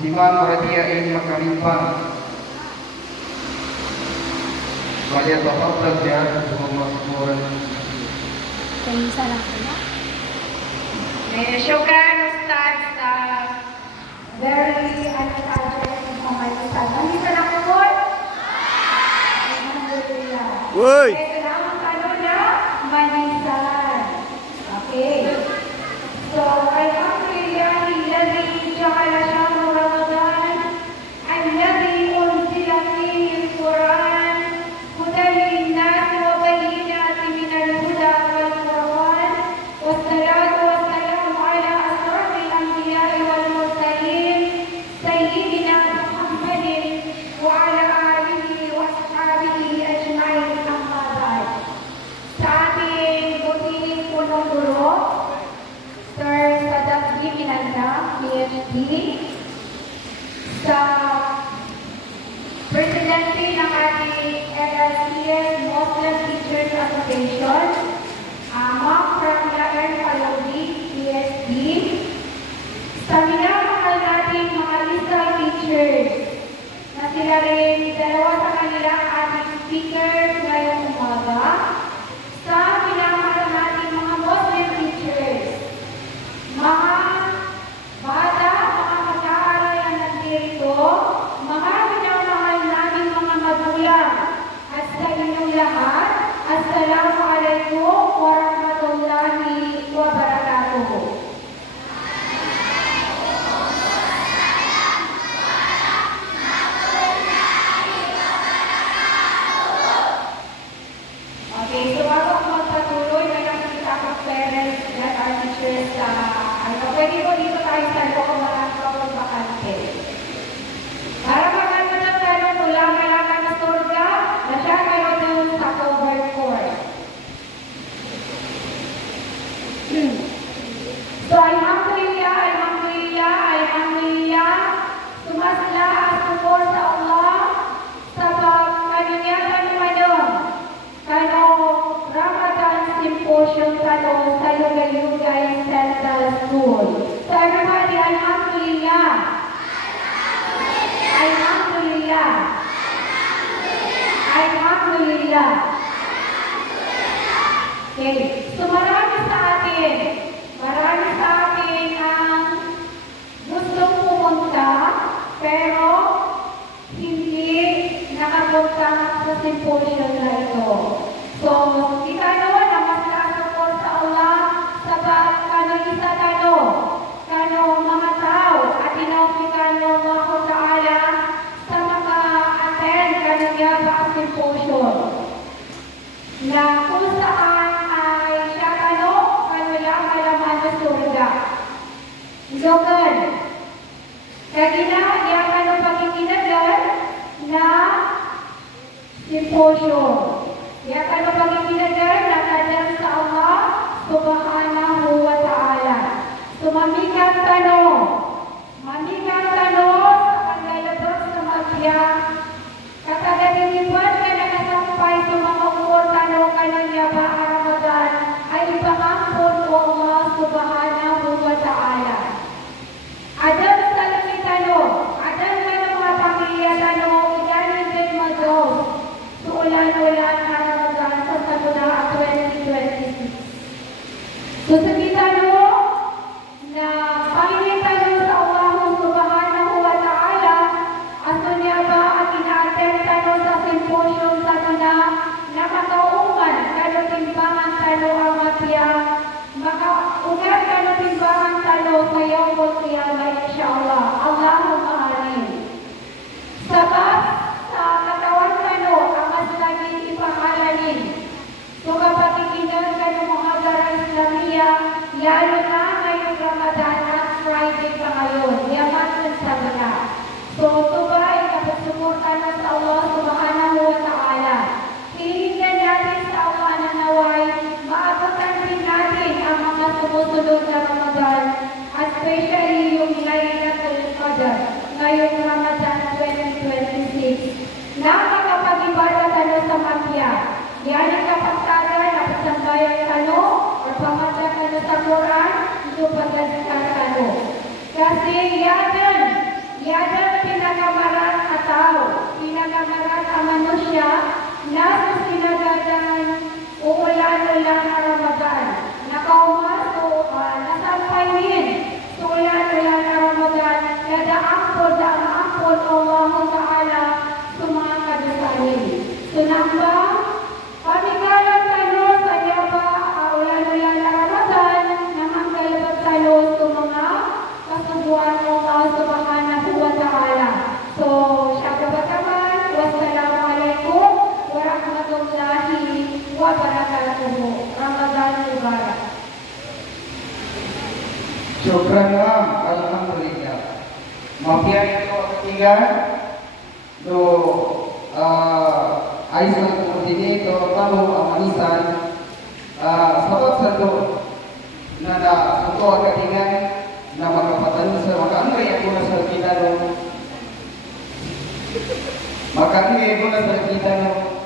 si Ma'am Radia Makarimpang. فليتفضل بهذا مشكورا. Syukran Ustaz sa very unexpected moment Ustaz. Nandito na po po? Alhamdulillah. Uy! Kailangan ano na? Manisan. Okay. So, alhamdulillah, alladhi ja'ala shahra Ramadan alladhi unzila fihi al-Quran hudan lin-nas wa bayyinatin min al-huda wal-Furqan. Wassalatu wassalamu ala asrafil anbiya'i wal mursalin sayyidina Muhammadin wa ala alihi wa ashabihi ajma'in, amma ba'd. Sa ating butining punong guro, Sir Sadat Minanda, PhD, sa Presidente ng ating LLCS Muslim Teachers Association, Ma'am Ramla N. Kalodi, PhD, sa minamahal nating mga Rizal teachers, na sila rin dalawa sa kanila ating speakers ngayong umaga, sa minamahal nating mga Muslim teachers, mga bata, mga mag-aaral na nandito, mga minamahal namin mga magulang, at sa inyong lahat, Assalamualaikum warahmatullahi wabarakatuh. Okay, so bago ako magpatuloy, may nakikita ko parents that are teachers sa pwede ko dito tayo sa loob kung marami pa akong bakante. Para maganda ng tanong mula malaman na surga na siya kayo doon sa covered court. So, alhamdulillah, alhamdulillah, alhamdulillah, sumasla ang sumor sa Allah sa pagkanunyakan naman kano Ramadan Symposium kano sa Lugay-Lugay Central School. So, everybody, alhamdulillah. Alhamdulillah. Alhamdulillah. Okay. So, marami sa atin ang gustong pumunta, pero hindi nakapunta sa symposium na ito. So, kita naman na mas nakasuport sa Allah sa isa kano mga tao at inaupikan ng Allah Ta'ala sa maka-attend kanang ba ang symposium na kung saan ay siya kano lang malaman na surga. Logan, kagina niya kano pagkikinagan na symposium. Niya kano pagkikinagan na kadang sa Allah Subhanahu wa Ta'ala. So, mamikang tanong sa kanlalabas sa magya, katagalipan ka nakasampay sa mga umor tanong ka ng yaba Ramadan ay ipangangkon ko Allah Subhanahu wa Ta'ala. Adam sa laki tanong, Adam ka ng mga pamilya tanong, iganin din mag-gaw. So, ulan-ulan na Ramadan sa Sabuna 2026. So, sa kita na Panginoon Yada pinagamaran ataw, pinagamaran ang manusia, nasa sinagadan, uulan-ulan na Ramadan. Nakaumaso, nasampayin, uulan-ulan na Ramadan, yada ampon Allah Ta'ala, sumanga kadusanin. Sunambang, panigalan tayo sa yaba, ulan-ulan na Ramadan, namang kalabag tayo sa mga kasubuan ng Allah Subhanahu wa Ta'ala. So, syakabataman, wassalamualaikum warahmatullahi wabarakatuh. Ramadan Mubarak. Syukran ma'am, alhamdulillah. Mafiya ito ketiga, do ayos na ito din, do tahu amanisan, sabat satu na ito ang ketiga na makapatan sa makaangay ako na sa kita do. Makaangay ako na sa kita do.